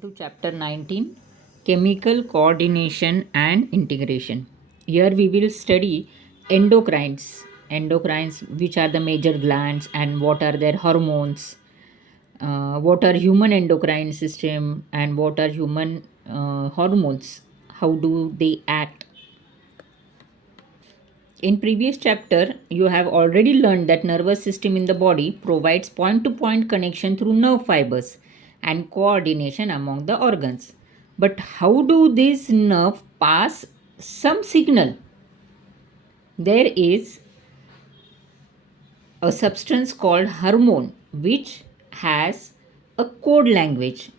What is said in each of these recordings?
To chapter 19, chemical coordination and integration. Here we will study endocrines, which are the major glands and what are their hormones, what are human endocrine system and what are human hormones, how do they act. In previous chapter, you have already learned that nervous system in the body provides point-to-point connection through nerve fibers and coordination among the organs. But how do these nerve pass some signal? There is a substance called hormone which has a code language.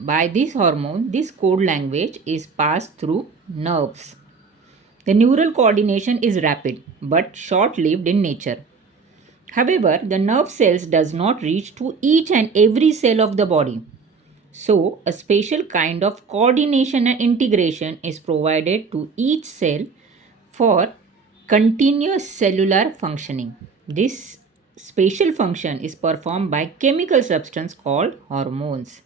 By this hormone, this code language is passed through nerves. The neural coordination is rapid but short-lived in nature. However, the nerve cells does not reach to each and every cell of the body. So, a special kind of coordination and integration is provided to each cell for continuous cellular functioning. This special function is performed by chemical substance called hormones.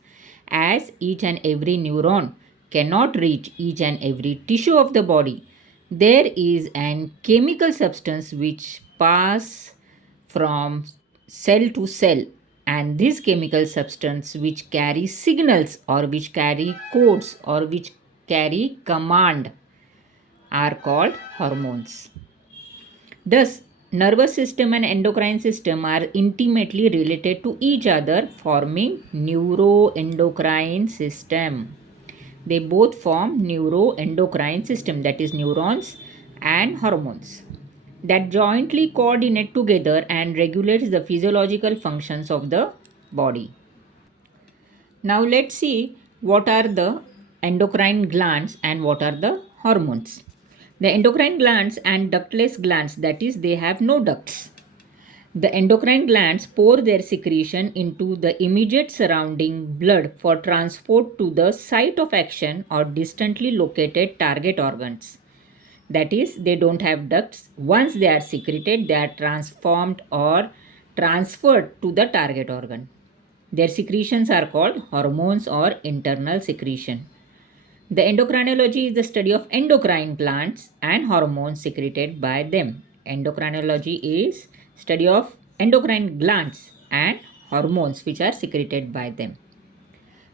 As each and every neuron cannot reach each and every tissue of the body, there is an chemical substance which pass from cell to cell, and this chemical substance which carry signals or which carry codes or which carry command are called hormones. Thus, nervous system and endocrine system are intimately related to each other, forming neuroendocrine system. They both form neuroendocrine system, that is neurons and hormones, that jointly coordinate together and regulates the physiological functions of the body. Now let's see what are the endocrine glands and what are the hormones. The endocrine glands and ductless glands, that is, they have no ducts. The endocrine glands pour their secretion into the immediate surrounding blood for transport to the site of action or distantly located target organs. That is, they don't have ducts. Once they are secreted, they are transformed or transferred to the target organ. Their secretions are called hormones or internal secretion. The endocrinology is the study of endocrine glands and hormones secreted by them. Endocrinology is study of endocrine glands and hormones which are secreted by them.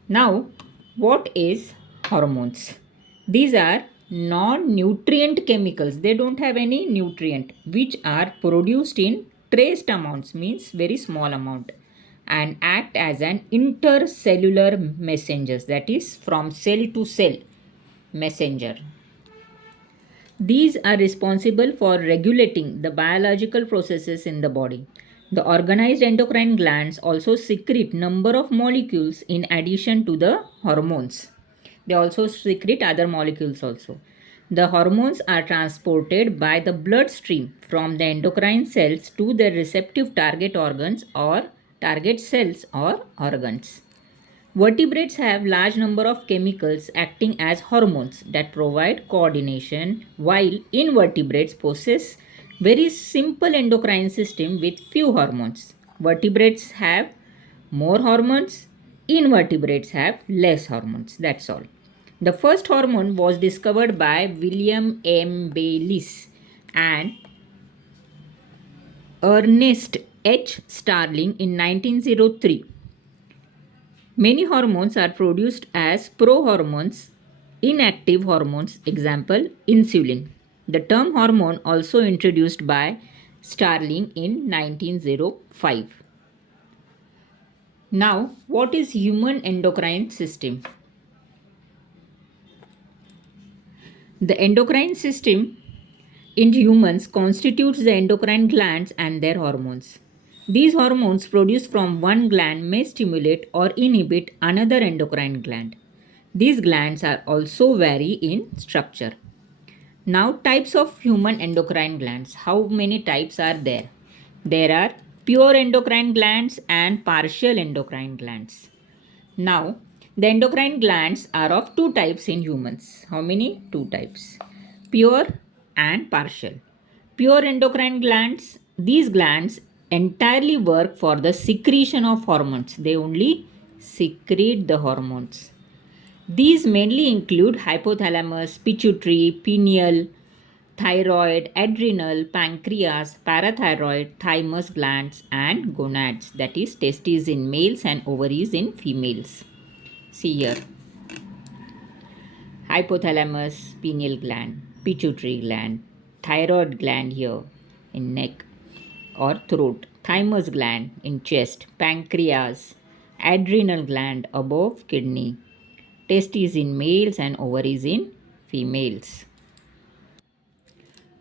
Now, what is hormones? These are non-nutrient chemicals. They don't have any nutrient which are produced in traced amounts, means very small amount, and act as an intercellular messengers, that is from cell to cell messenger. These are responsible for regulating the biological processes in the body. The organized endocrine glands also secrete number of molecules in addition to the hormones. They also secrete other molecules also. The hormones are transported by the bloodstream from the endocrine cells to the receptive target organs or target cells or organs. Vertebrates have large number of chemicals acting as hormones that provide coordination, while invertebrates possess very simple endocrine system with few hormones. Vertebrates have more hormones, invertebrates have less hormones. That's all. The first hormone was discovered by William M. Bayliss and Ernest H. Starling in 1903. Many hormones are produced as prohormones, inactive hormones, example insulin. The term hormone also introduced by Starling in 1905. Now, what is human endocrine system? The endocrine system in humans constitutes the endocrine glands and their hormones. These hormones produced from one gland may stimulate or inhibit another endocrine gland. These glands are also vary in structure. Now, types of human endocrine glands. How many types are there? There are pure endocrine glands and partial endocrine glands. Now, the endocrine glands are of two types in humans. How many? Two types. Pure and partial. Pure endocrine glands, these glands entirely work for the secretion of hormones. They only secrete the hormones. These mainly include hypothalamus, pituitary, pineal, thyroid, adrenal, pancreas, parathyroid, thymus glands, and gonads, that is, testes in males and ovaries in females. See here, hypothalamus, pineal gland, pituitary gland, thyroid gland here in neck or throat, thymus gland in chest, pancreas, adrenal gland above kidney, testes in males and ovaries in females.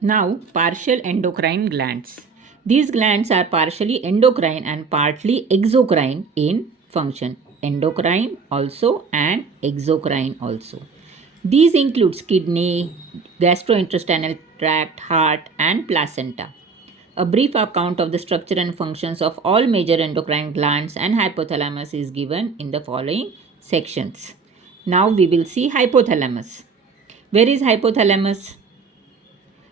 Now, partial endocrine glands. These glands are partially endocrine and partly exocrine in function. Endocrine also and exocrine also. These includes kidney, gastrointestinal tract, heart and placenta. A brief account of the structure and functions of all major endocrine glands and hypothalamus is given in the following sections. Now we will see hypothalamus. Where is hypothalamus?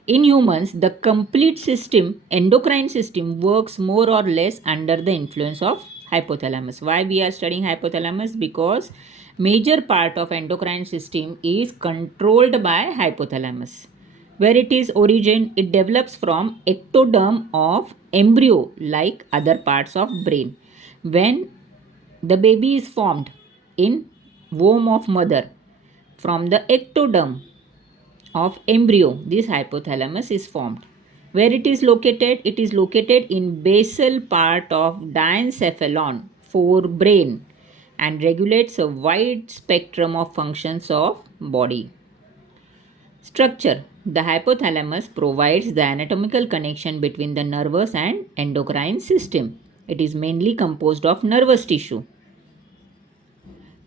In humans, the complete system, endocrine system, works more or less under the influence of hypothalamus. Why we are studying hypothalamus? Because major part of endocrine system is controlled by hypothalamus. Where it is origin, it develops from ectoderm of embryo like other parts of brain. When the baby is formed in womb of mother, from the ectoderm of embryo, this hypothalamus is formed. Where it is located? It is located in basal part of diencephalon, forebrain, and regulates a wide spectrum of functions of body. Structure. The hypothalamus provides the anatomical connection between the nervous and endocrine system. It is mainly composed of nervous tissue.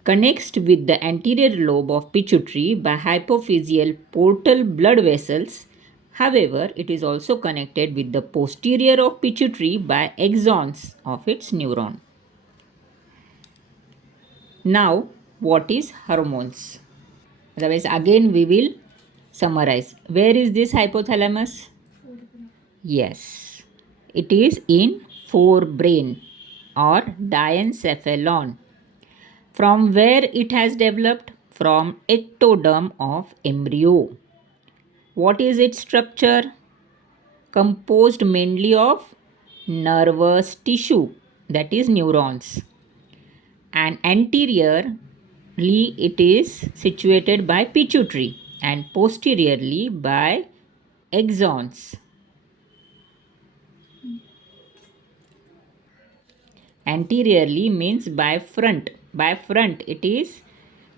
Connects with the anterior lobe of pituitary by hypophyseal portal blood vessels. However, it is also connected with the posterior of pituitary by axons of its neuron. Now, what is hormones? Otherwise, again we will summarize. Where is this hypothalamus? Yes, it is in forebrain or diencephalon. From where it has developed? From ectoderm of embryo. What is its structure? Composed mainly of nervous tissue, that is neurons. And anteriorly it is situated by pituitary and posteriorly by axons. Anteriorly means by front. By front it is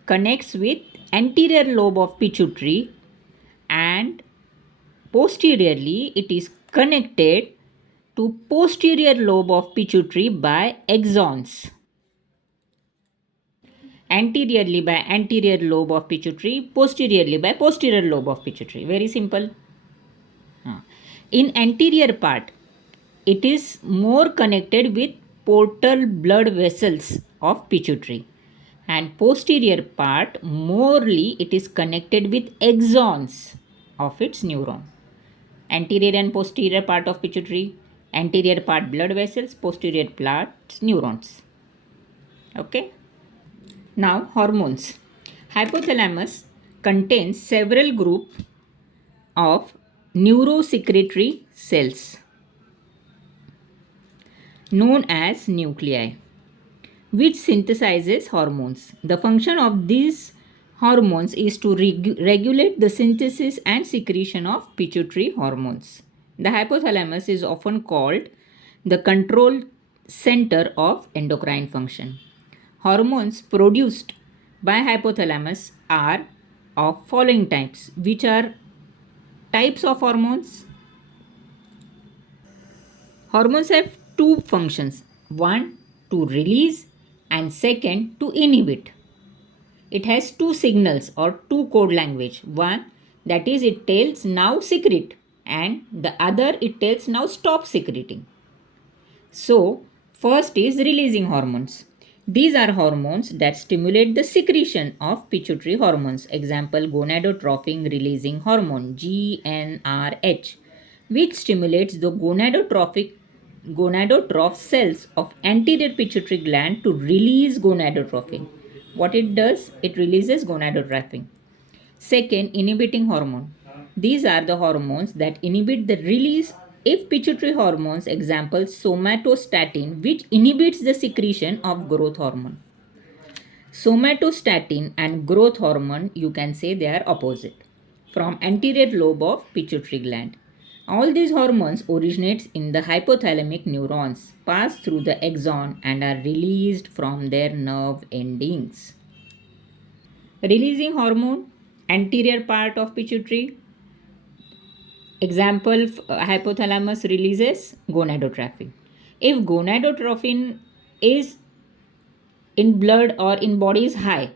connects with anterior lobe of pituitary, and posteriorly it is connected to posterior lobe of pituitary by axons. Anteriorly by anterior lobe of pituitary, posteriorly by posterior lobe of pituitary. Very simple. In anterior part, it is more connected with portal blood vessels of pituitary, and posterior part morely it is connected with axons of its neuron. Anterior and posterior part of pituitary, anterior part blood vessels, posterior part neurons. Okay. Now hormones. Hypothalamus contains several groups of neurosecretory cells known as nuclei, which synthesizes hormones. The function of these hormones is to regulate the synthesis and secretion of pituitary hormones. The hypothalamus is often called the control center of endocrine function. Hormones produced by hypothalamus are of following types. Which are types of hormones? Hormones have two functions. One, to release, and second, to inhibit. It has two signals or two code language. One, that is, it tells now secrete, and the other it tells now stop secreting. So, first is releasing hormones. These are hormones that stimulate the secretion of pituitary hormones. Example, gonadotrophin releasing hormone GnRH, which stimulates the gonadotrophic gonadotroph cells of anterior pituitary gland to release gonadotrophin. What it does? It releases gonadotrophin. Second, inhibiting hormone. These are the hormones that inhibit the release if pituitary hormones, example somatostatin, which inhibits the secretion of growth hormone. Somatostatin and growth hormone, you can say they are opposite from anterior lobe of pituitary gland. All these hormones originate in the hypothalamic neurons, pass through the axon and are released from their nerve endings. Releasing hormone, anterior part of pituitary. Example, hypothalamus releases gonadotrophin. If gonadotrophin is in blood or in body is high,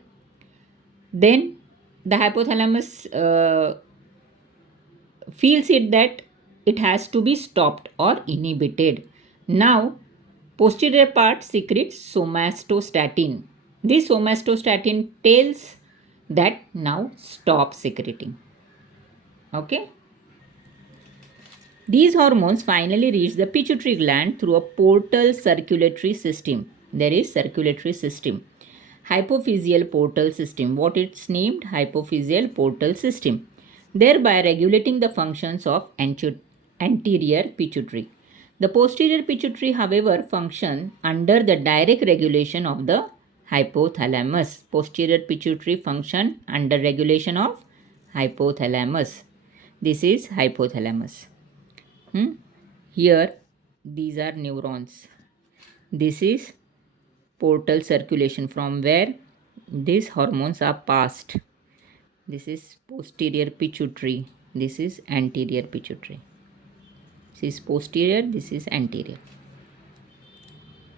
then the hypothalamus feels it that it has to be stopped or inhibited. Now, posterior part secretes somatostatin. This somatostatin tells that now stop secreting. Okay. These hormones finally reach the pituitary gland through a portal circulatory system. There is circulatory system. Hypophyseal portal system. What it's named? Hypophyseal portal system. Thereby regulating the functions of anterior pituitary. The posterior pituitary, however, function under the direct regulation of the hypothalamus. Posterior pituitary function under regulation of hypothalamus. This is hypothalamus. Here, these are neurons. This is portal circulation from where these hormones are passed. This is posterior pituitary. This is anterior pituitary. This is posterior, this is anterior.